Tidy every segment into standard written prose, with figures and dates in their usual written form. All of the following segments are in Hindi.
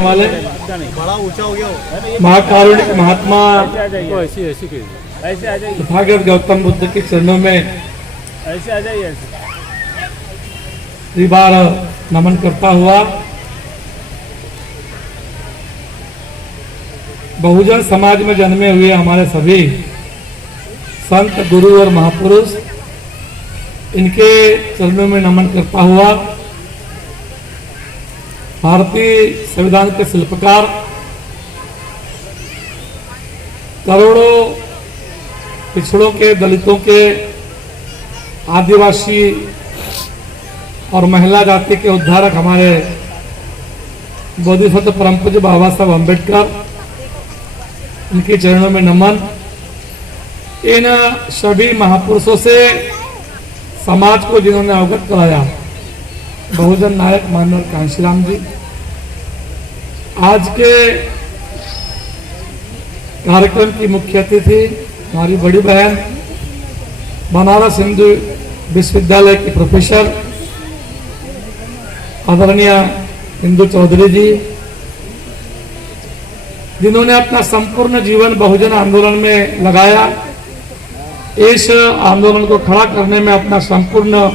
वाले बड़ा ऊंचा हो गया महाकारुणिक महात्मा ऐसे आ जाइए तथागत गौतम बुद्ध के चरणों में ऐसे आ जाइए बार नमन करता हुआ बहुजन समाज में जन्मे हुए हमारे सभी संत गुरु और महापुरुष इनके चरणों में नमन करता हुआ भारतीय संविधान के शिल्पकार करोड़ों पिछड़ों के, दलितों के, आदिवासी और महिला जाति के उद्धारक हमारे बोधिसत्व परम पूज्य बाबा साहब अम्बेडकर, उनके चरणों में नमन। इन सभी महापुरुषों से समाज को जिन्होंने अवगत कराया, बहुजन नायक माननीय कांशीराम जी, आज के कार्यक्रम की मुख्य अतिथि हमारी बड़ी बहन बनारस हिंदू विश्वविद्यालय की प्रोफेसर आदरणीय इंदु चौधरी जी, जिन्होंने अपना संपूर्ण जीवन बहुजन आंदोलन में लगाया, इस आंदोलन को खड़ा करने में अपना संपूर्ण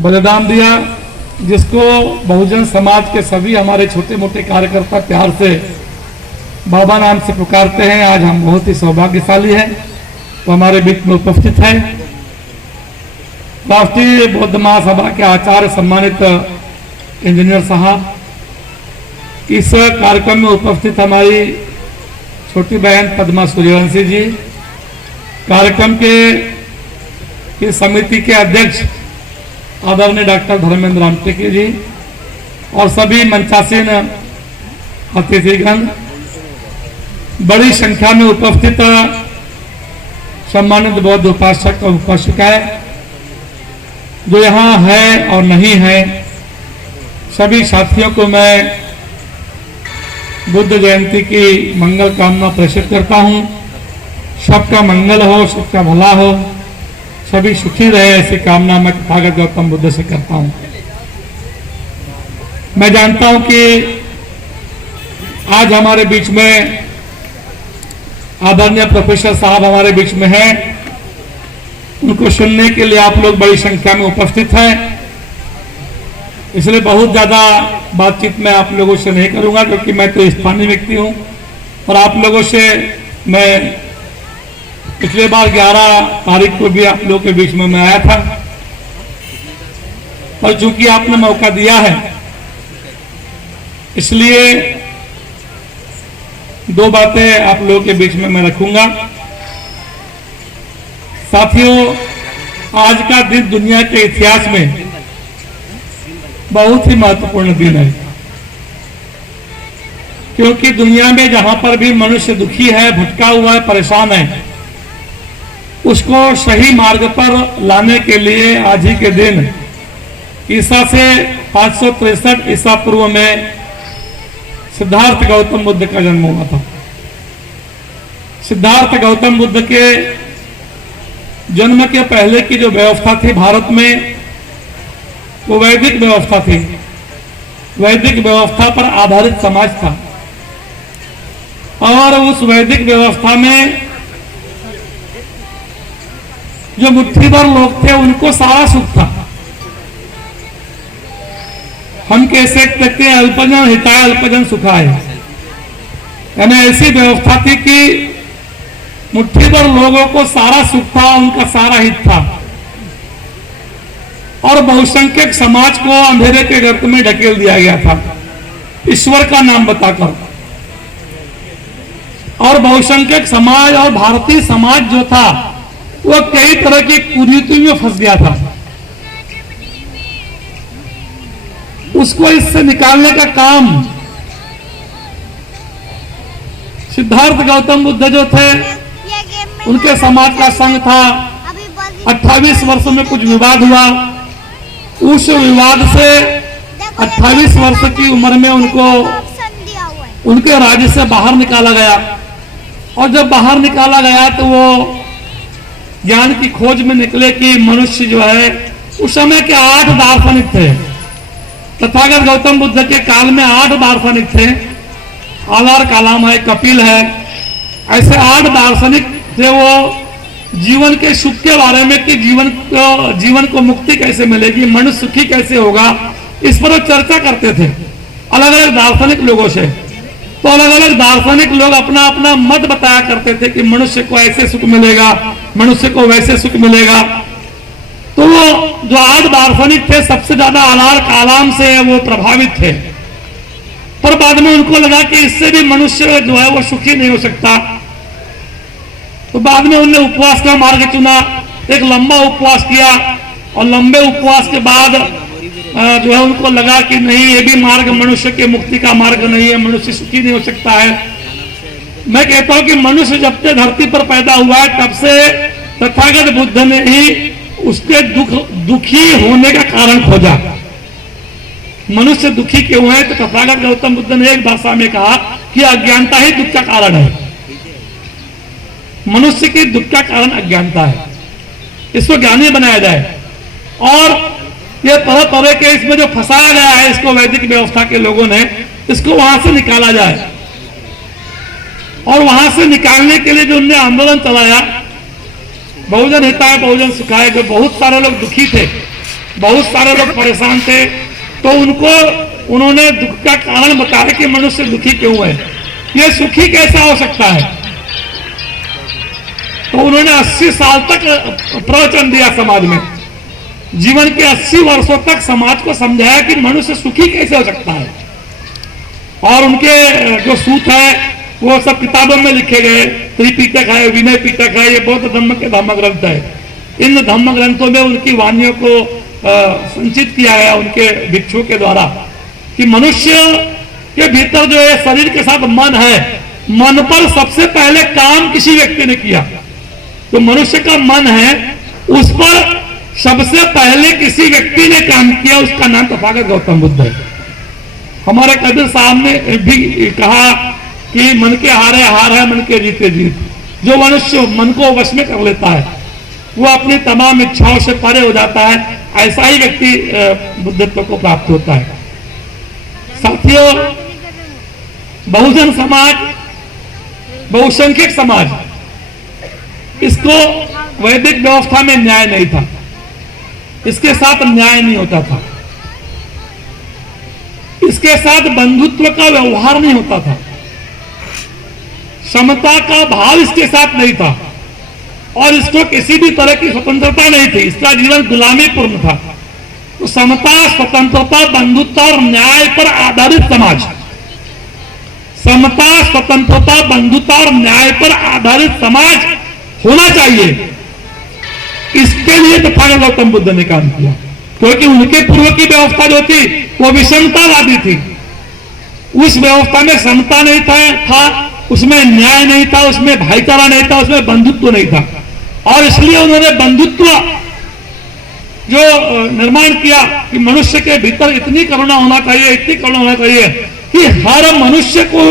बलिदान दिया, जिसको बहुजन समाज के सभी हमारे छोटे मोटे कार्यकर्ता प्यार से बाबा नाम से पुकारते हैं। आज हम बहुत ही सौभाग्यशाली हैं तो हमारे बीच में उपस्थित हैं राष्ट्रीय बौद्ध महासभा के आचार्य सम्मानित इंजीनियर साहब, इस कार्यक्रम में उपस्थित हमारी छोटी बहन पद्मा सूर्यवंशी जी, कार्यक्रम के समिति के अध्यक्ष आदरणीय डॉक्टर धर्मेंद्र आमटेके जी और सभी मंचासीन अतिथिगण, बड़ी संख्या में उपस्थित सम्मानित बौद्ध उपासक और उपासिकाएं जो यहाँ है और नहीं है, सभी साथियों को मैं बुद्ध जयंती की मंगल कामना प्रेषित करता हूँ। सबका मंगल हो, सबका भला हो, सभी सुखी रहे, ऐसी कामना मैं तथागत गौतम बुद्ध से करता हूँ। मैं जानता हूँ कि आज हमारे बीच में आदरणीय प्रोफेसर साहब हमारे बीच में हैं, उनको सुनने के लिए आप लोग बड़ी संख्या में उपस्थित हैं, इसलिए बहुत ज्यादा बातचीत मैं आप लोगों से नहीं करूंगा, क्योंकि मैं तो स्थानीय व्यक्ति हूं और आप लोगों से मैं पिछले बार 11 तारीख को भी आप लोगों के बीच में मैं आया था, और चूंकि आपने मौका दिया है इसलिए दो बातें आप लोगों के बीच में मैं रखूंगा। साथियों, आज का दिन दुनिया के इतिहास में बहुत ही महत्वपूर्ण दिन है, क्योंकि दुनिया में जहां पर भी मनुष्य दुखी है, भटका हुआ है, परेशान है, उसको सही मार्ग पर लाने के लिए आज ही के दिन ईसा से 563 ईसा पूर्व में सिद्धार्थ गौतम बुद्ध का जन्म हुआ था। सिद्धार्थ गौतम बुद्ध के जन्म के पहले की जो व्यवस्था थी भारत में, वो वैदिक व्यवस्था थी। वैदिक व्यवस्था पर आधारित समाज था और उस वैदिक व्यवस्था में जो मुट्ठी भर लोग थे उनको सारा सुख था। हम कह सकते हैं अल्पजन हिताय अल्पजन सुखाय, यानी ऐसी व्यवस्था थी कि मुट्ठी भर लोगों को सारा सुख था, उनका सारा हित था, और बहुसंख्यक समाज को अंधेरे के गर्त में ढकेल दिया गया था ईश्वर का नाम बताकर। और बहुसंख्यक समाज और भारतीय समाज जो था वो कई तरह की कुरीति में फंस गया था। उसको इससे निकालने का काम सिद्धार्थ गौतम बुद्ध जो थे, उनके समाज का संघ था। 28 वर्ष में कुछ विवाद हुआ, उस विवाद से 28 वर्ष की उम्र में उनको उनके राज्य से बाहर निकाला गया, और जब बाहर निकाला गया तो वो ज्ञान की खोज में निकले कि मनुष्य जो है, उस समय के 8 दार्शनिक थे, तथागत गौतम बुद्ध के काल में 8 दार्शनिक थे। आलार कालाम है, कपिल है, ऐसे 8 दार्शनिक थे। वो जीवन के सुख के बारे में कि जीवन को मुक्ति कैसे मिलेगी, मनुष्य सुखी कैसे होगा, इस पर वो चर्चा करते थे अलग अलग दार्शनिक लोगों से। तो अलग अलग दार्शनिक लोग अपना अपना मत बताया करते थे कि मनुष्य को ऐसे सुख मिलेगा, मनुष्य को वैसे सुख मिलेगा। तो वो जो 8 दार्शनिक थे सबसे ज्यादा आलार कालाम से वो प्रभावित थे, पर बाद में उनको लगा कि इससे भी मनुष्य जो है वो सुखी नहीं हो सकता। तो बाद में उन्होंने उपवास का मार्ग चुना, एक लंबा उपवास किया, और लंबे उपवास के बाद जो है उनको लगा कि नहीं, ये भी मार्ग मनुष्य के मुक्ति का मार्ग नहीं है, मनुष्य सुखी नहीं हो सकता है। मैं कहता हूं कि मनुष्य जब से धरती पर पैदा हुआ है तब से तथागत बुद्ध ने ही उसके दुखी होने का कारण खोजा। मनुष्य दुखी क्यों है? तो तथागत गौतम बुद्ध ने एक भाषा में कहा कि अज्ञानता ही दुख का कारण है। मनुष्य की दुख का कारण अज्ञानता है, इसको ज्ञानी बनाया जाए। और ये तरह तरह के इसमें जो फंसाया गया है इसको वैदिक व्यवस्था के लोगों ने, इसको वहां से निकाला जाए। और वहां से निकालने के लिए जो उन्होंने आंदोलन चलाया, बहुजन हिताय बहुजन सुखाय, जो बहुत सारे लोग दुखी थे, बहुत सारे लोग परेशान थे, तो उन्होंने दुख का कारण बताया कि मनुष्य दुखी क्यों है, ये सुखी कैसा हो सकता है। तो उन्होंने 80 साल तक प्रवचन दिया समाज में, जीवन के 80 वर्षों तक समाज को समझाया कि मनुष्य सुखी कैसे हो सकता है। और उनके जो सूत्र है वो सब किताबों में लिखे गए, त्रिपिटक है, विनय पिटक है, ये बौद्ध धर्म के धर्म ग्रंथ है। इन धर्म ग्रंथों में उनकी वाणियों को संचित किया गया उनके भिक्षुओं के द्वारा कि मनुष्य के भीतर जो है शरीर के साथ मन है, मन पर सबसे पहले काम किसी व्यक्ति ने किया। तो मनुष्य का मन है, उस पर सबसे पहले किसी व्यक्ति ने काम किया, उसका नाम तथागत गौतम बुद्ध है। हमारे कबीर साहब ने भी कहा कि मन के हारे हार है, मन के जीते जीत। जो मनुष्य मन को वश में कर लेता है वो अपनी तमाम इच्छाओं से परे हो जाता है, ऐसा ही व्यक्ति बुद्धत्व को प्राप्त होता है। साथियों, बहुजन समाज, बहुसंख्यक समाज, इसको वैदिक व्यवस्था में न्याय नहीं था, इसके साथ न्याय नहीं होता था, इसके साथ बंधुत्व का व्यवहार नहीं होता था, समता का भाव इसके साथ नहीं था, और इसको किसी भी तरह की स्वतंत्रता नहीं थी, इसका जीवन गुलामी पूर्ण था। तो समता, स्वतंत्रता, बंधुत्व और न्याय पर आधारित समाज, समता, स्वतंत्रता, बंधुत्व और न्याय पर आधारित समाज होना चाहिए। इसके लिए तथागत गौतम बुद्ध ने काम किया, क्योंकि उनके पूर्व की व्यवस्था जो थी वो विषमतावादी थी। उस व्यवस्था में समता नहीं था, उसमें न्याय नहीं था, उसमें भाईचारा नहीं था, उसमें बंधुत्व नहीं था। और इसलिए उन्होंने बंधुत्व जो निर्माण किया कि मनुष्य के भीतर इतनी करुणा होना चाहिए, इतनी करुणा होना चाहिए कि हर मनुष्य को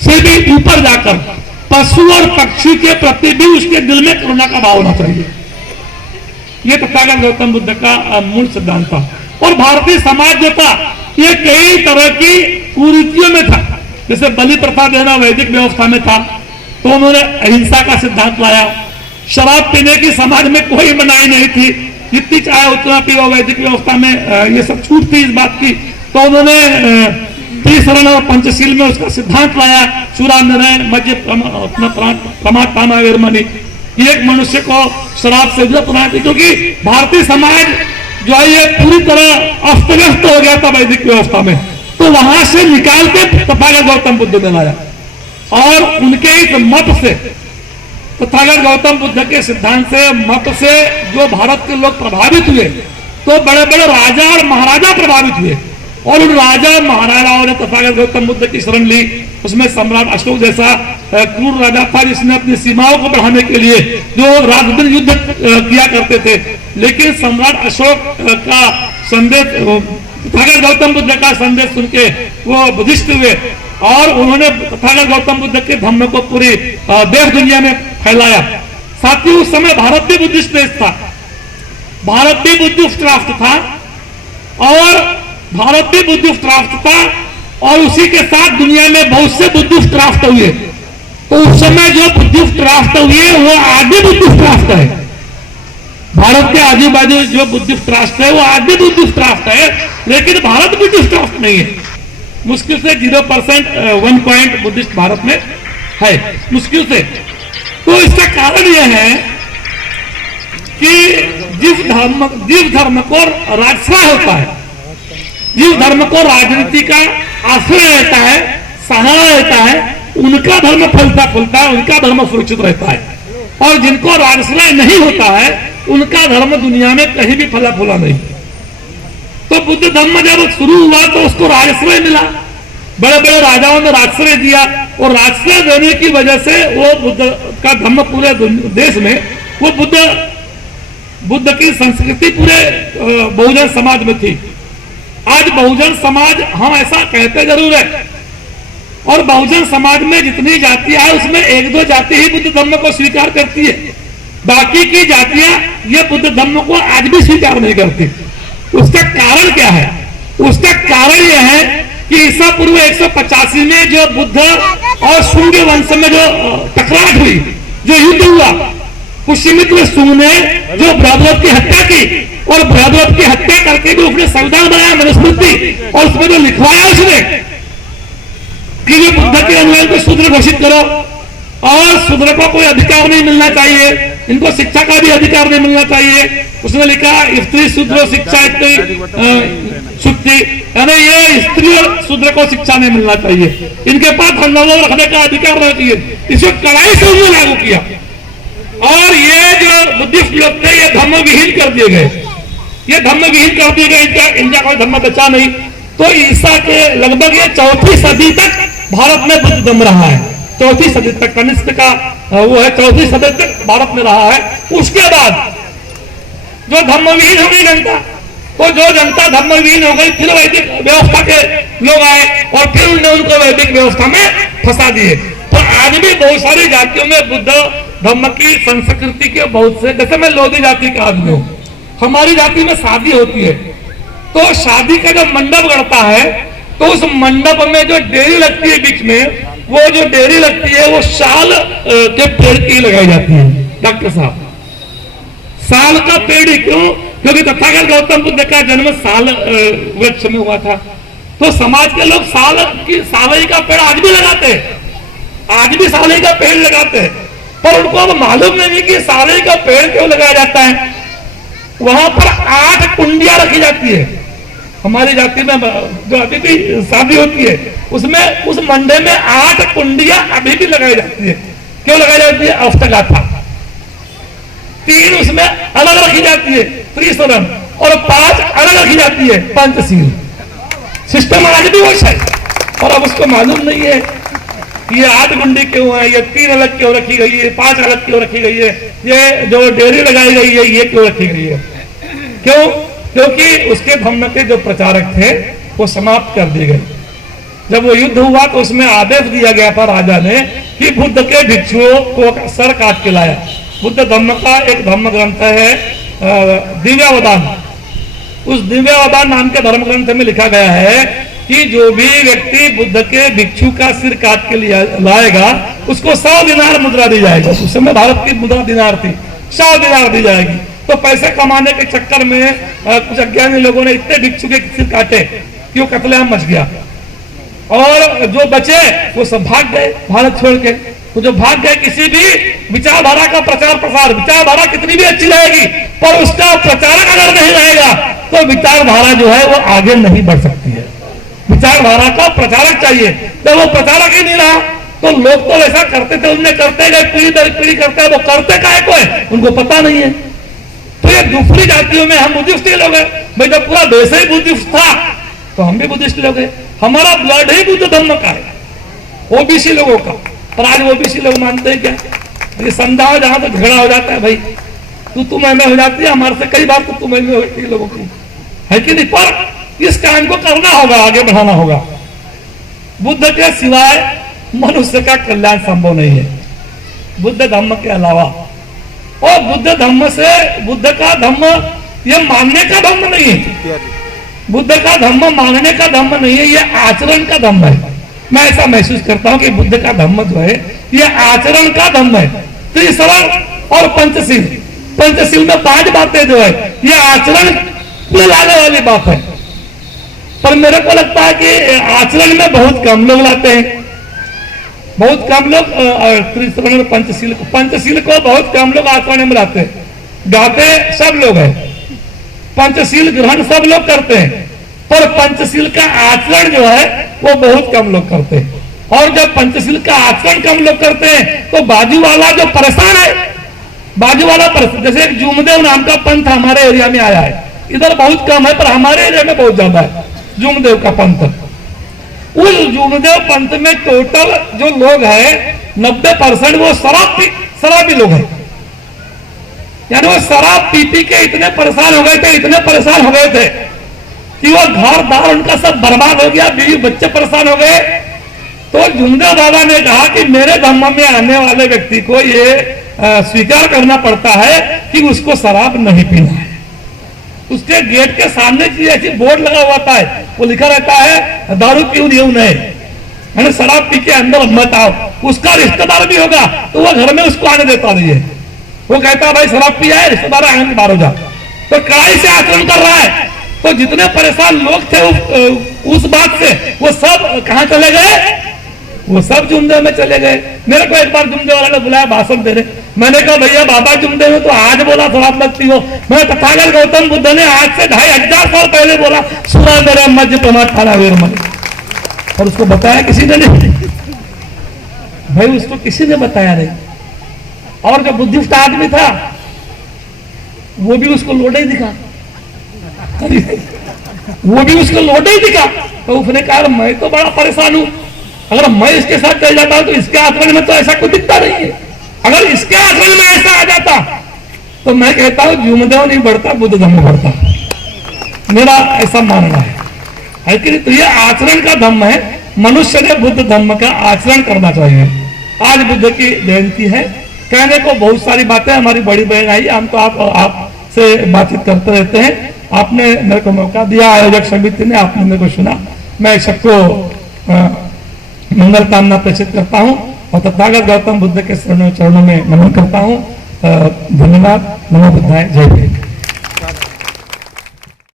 से भी ऊपर जाकर पशु और पक्षी के प्रति भी उसके दिल में करुणा का भाव होना चाहिए। ये तथागत गौतम बुद्ध का मूल सिद्धांत था। और भारतीय समाज जो था ये कई तरह की कुरीतियों में था, जैसे बलि प्रथा देना वैदिक व्यवस्था में था, तो उन्होंने अहिंसा का सिद्धांत लाया। शराब पीने की समाज में कोई मनाही नहीं थी, जितनी चाहे उतना पियो, वैदिक व्यवस्था में ये सब छूट थी इस बात की। तो उन्होंने त्रिशरण और पंचशील में उसका सिद्धांत लाया, चूरा निर्णय मध्य प्रमाद पाना वेरमणि, एक मनुष्य को शराब से जो बनाया, क्योंकि भारतीय समाज जो है ये पूरी तरह अस्त व्यस्त हो गया था वैदिक व्यवस्था में। तो वहां से निकाल के तथागत गौतम बुद्ध ने लाया, और उनके इस मत से, तथागत गौतम बुद्ध के सिद्धांत से, मत से जो भारत के लोग प्रभावित हुए, तो बड़े बड़े राजा और महाराजा प्रभावित हुए। और उन राजा महाराजाओं ने तथागत गौतम बुद्ध की शरण ली। उसमें सम्राट अशोक जैसा क्रूर राजा था जिसने अपनी सीमाओं को बढ़ाने के लिए जो रात दिन युद्ध किया करते थे, लेकिन सम्राट अशोक का संदेश, तथागत गौतम बुद्ध का संदेश सुन के वो बुद्धिस्ट हुए, और उन्होंने तथागत गौतम बुद्ध के धम्म को पूरी देश दुनिया में फैलाया। साथ ही उस समय भारत भी बुद्धिस्ट देश था, भारत भी बुद्धिस्ट राष्ट्र था, और भारत भी बुद्धिस्ट राष्ट्र था और उसी के साथ दुनिया में बहुत से बुद्धिस्ट राष्ट्र हुए। तो उस समय जो बुद्धिस्ट राष्ट्र हुए वो आज भी बुद्धिस्ट राष्ट्र है। भारत के आजू बाजू जो बुद्धिस्ट राष्ट्र है वो आज भी बुद्धिस्ट राष्ट्र है, लेकिन भारत बुद्धिस्ट राष्ट्र नहीं है। मुश्किल से 0% 1 पॉइंट बुद्धिस्ट भारत में है, मुश्किल से। तो इसका कारण यह है कि जिस धर्म को राजश्रय होता है, जिस धर्म को राजनीति का आश्रय रहता है, सहारा रहता है, उनका धर्म फलता फूलता है, उनका धर्म सुरक्षित रहता है। और जिनको राजश्रय नहीं होता है उनका धर्म दुनिया में कहीं भी फला फूला नहीं। तो बुद्ध धर्म जब शुरू हुआ तो उसको राजश्रय मिला, बड़े बड़े राजाओं ने राजश्रय दिया और राजश्रय देने की वजह से वो बुद्ध का धर्म पूरे देश में, वो बुद्ध की संस्कृति पूरे बहुजन समाज में थी। आज बहुजन समाज, हम ऐसा कहते जरूर है, और बहुजन समाज में जितनी जातियां है उसमें 1-2 जाति ही बुद्ध धर्म को स्वीकार करती है, बाकी की जातियां ये बुद्ध धर्म को आज भी स्वीकार नहीं करती। उसका कारण क्या है? उसका कारण यह है कि ईसा पूर्व 185 में जो बुद्ध और शुंग वंश में जो टकराट हुई, जो युद्ध हुआ, पुष्यमित्र शुंग ने जो बृहद्रथ की हत्या की और बृहद्रथ की हत्या करके भी उसने संविधान बनाया, मनुस्मृति, और उसमें जो लिखवाया उसने कि ये बुद्ध के अनुयायियों को शूद्र घोषित करो और शूद्र को कोई अधिकार नहीं मिलना चाहिए, इनको शिक्षा का भी अधिकार नहीं मिलना चाहिए। उसने लिखा स्त्री शूद्र शिक्षा शुद्धि, यानी ये स्त्री और शूद्र को शिक्षा नहीं मिलना चाहिए, इनके पास धन रखने का अधिकार नहीं चाहिए। इसको कड़ाई से उन्होंने लागू किया और ये जो बुद्धिस्ट लोग थे ये धर्म विहीन कर दिए गए, ये धर्म विहीन कर दिए गए, इनका कोई धर्म बचा नहीं। तो ईसा के लगभग ये 4वीं सदी तक भारत में बुद्ध धर्म रहा है, 4वीं सदी तक, कनिष्क का वो है 4वीं सदी तक भारत में रहा है। उसके बाद जो धर्मविहीन हो गई जनता, तो जो जनता धर्मविहीन हो गई, फिर वैदिक व्यवस्था के लोग आए और फिर उन्होंने उनको वैदिक व्यवस्था में फंसा दिए। तो आज भी बहुत सारी जातियों में बुद्ध धर्म की संस्कृति के बहुत से, जैसे मैं लोधी जाति का आदमी हूँ, हमारी जाति में शादी होती है तो शादी का जब मंडप गढ़ता है तो उस मंडप में जो डेरी लगती है बीच में, वो जो डेरी लगती है वो साल के पेड़ की लगाई जाती है। डॉक्टर साहब, साल का पेड़ ही क्यों? क्योंकि तथागत गौतम बुद्ध का जन्म साल वृक्ष में हुआ था। तो समाज के लोग सालई का पेड़ आज भी लगाते हैं, आज भी सालई का पेड़ लगाते हैं, पर उनको अब मालूम नहीं कि सालई का पेड़ क्यों लगाया जाता है। वहां पर 8 कुंडियां रखी जाती है। हमारी जाति में जो अभी भी शादी होती है उसमें उस मंडे में 8 कुंडियां अभी भी लगाई जाती है। क्यों लगाई जाती है? अष्टगाथा। 3 उसमें अलग रखी जाती है, त्रिशरण, और 5 अलग रखी जाती है, पंचशील। सिस्टम आज भी वैसा है, और अब उसको मालूम नहीं है ये 8 कुंडी क्यों है, ये 3 अलग क्यों रखी गई है, 5 अलग क्यों रखी गई है, ये जो डेयरी लगाई गई है ये क्यों रखी गई है। क्यों? क्योंकि उसके धर्म के जो प्रचारक थे वो समाप्त कर दिए गए। जब वो युद्ध हुआ तो उसमें आदेश दिया गया था राजा ने कि बुद्ध के भिक्षुओं को सर काट के लाया। बुद्ध धर्म का एक धर्म ग्रंथ है दिव्यावदान। उस दिव्यावदान नाम के धर्म ग्रंथ में लिखा गया है कि जो भी व्यक्ति बुद्ध के भिक्षु का सिर काट के लिए लाएगा उसको 100 दिनार मुद्रा दी जाएगी। उस समय भारत की मुद्रा दिनार थी, 100 दिनार दी जाएगी। तो पैसे कमाने के चक्कर में कुछ अज्ञानी लोगों ने इतने भिक्षु के सिर काटे कि वो कत्लेआम मच गया, और जो बचे वो सब भाग गए भारत छोड़ के। तो जो भाग गए, किसी भी विचारधारा का प्रचार प्रसार, विचारधारा कितनी भी अच्छी रहेगी पर उसका प्रचारक अगर नहीं रहेगा तो विचारधारा जो है वो आगे नहीं बढ़ सकती है। विचारधारा का प्रचारक चाहिए। तो वो प्रचारक ही नहीं रहा तो लोग तो ऐसा करते थे, उनने करते गए, पीढ़ी दर पीढ़ी करते हैं। वो करते काहे को है उनको पता नहीं है। तो ये दूसरी जातियों में हम बुद्धिस्ट लोग हैं भाई। जब पूरा देश ही बुद्धिस्ट था तो हम भी बुद्धिस्ट लोग हैं, हमारा ब्लड ही बुद्ध धर्म का है, ओबीसी लोगों का। पर आज ओबीसी लोग मानते हैं क्या? ये समझाओ, जहां तो झगड़ा हो जाता है भाई, तू मैं हो जाती है, हमारे से कई बार तो मैं होती है लोगों की, है कि नहीं? पर इस काम को करना होगा, आगे बढ़ाना होगा। बुद्ध के सिवाय मनुष्य का कल्याण संभव नहीं है, बुद्ध धर्म के अलावा। और बुद्ध धर्म से, बुद्ध का धर्म ये मानने का धर्म नहीं है, बुद्ध का धम्म मांगने का धम्म नहीं है, ये आचरण का धम्म है। मैं ऐसा महसूस करता हूं कि बुद्ध का धम्म जो है ये आचरण का धम्म है। त्रिसरण और पंचशील, पंचशील में 5 बातें जो है ये आचरण में लाने वाली बात है। पर मेरे को लगता है कि आचरण में बहुत कम लोग लाते हैं, बहुत कम लोग त्रिसरण और पंचशील को बहुत कम लोग आचरण में लाते हैं। गाते सब लोग हैं, पंचशील ग्रहण सब लोग करते हैं, पर पंचशील का आचरण जो है वो बहुत कम लोग करते हैं। और जब पंचशील का आचरण कम लोग करते हैं तो बाजू वाला जो परेशान है, बाजू वाला परेशान, जैसे एक जूमदेव नाम का पंथ हमारे एरिया में आया है, इधर बहुत कम है पर हमारे एरिया में बहुत ज्यादा है जूमदेव का पंथ। उस जूमदेव पंथ में टोटल जो लोग हैं 90% वो शराबी लोग हैं। यानी वो शराब पी के इतने परेशान हो गए थे, इतने परेशान हो गए थे कि वो घर दार उनका सब बर्बाद हो गया, बीवी बच्चे परेशान हो गए। तो जूमदेव बाबा ने कहा कि मेरे धम्म में आने वाले व्यक्ति को ये स्वीकार करना पड़ता है कि उसको शराब नहीं पीना है। उसके गेट के सामने ऐसी बोर्ड लगा हुआ था, वो लिखा रहता है दारू पीऊ नहीं, शराब पी के अंदर मत आओ। उसका रिश्तेदार भी होगा तो वो घर में उसको आने देता नहीं है, वो कहता है भाई शराब पिया है, रिश्तेदार आने के बाहर हो जा। तो कड़ाई से आचरण कर रहा है। तो जितने परेशान लोग थे उस बात से वो सब कहां चले गए, वो सब जूमदेव में चले गए। मेरे को एक बार जूमदेव वाले ने बुलाया भाषण देने, मैंने कहा भैया बाबा जूमदेव ने तो आज बोला शराब मत पियो। मैं तथागत गौतम बुद्ध ने आज से 2500 साल पहले बोला सुना मेरे मध्य प्रमाद थाना वीर मन, और उसको बताया किसी ने नहीं भाई, उसको किसी ने बताया नहीं। और जो बुद्धिस्ट आदमी था वो भी उसको लोटे ही दिखा, वो भी उसको लोटे ही दिखा। तो उसने कहा मैं तो बड़ा परेशान हूं, अगर मैं इसके साथ चल जाता हूं तो इसके आचरण में तो ऐसा कुछ दिखता नहीं है, अगर इसके आचरण में ऐसा आ जाता तो मैं कहता हूं जूमदेव नहीं बढ़ता, बुद्ध धम्म बढ़ता, मेरा ऐसा मानना है कि नहीं। तो ये आचरण का धम्म है, मनुष्य ने बुद्ध धम्म का आचरण करना चाहिए। आज बुद्ध की जयंती है, कहने को बहुत सारी बातें, हमारी बड़ी बहन आई, हम तो आपसे बातचीत करते रहते हैं। आपने मेरे को मौका दिया, आयोजक समिति ने, आपने मेरे को सुना, मैं सबको मंगल कामना प्रेषित करता हूं और तथागत गौतम बुद्ध के चरणों में नमन करता हूं। धन्यवाद। नमो बुद्धाय। जय हिंद।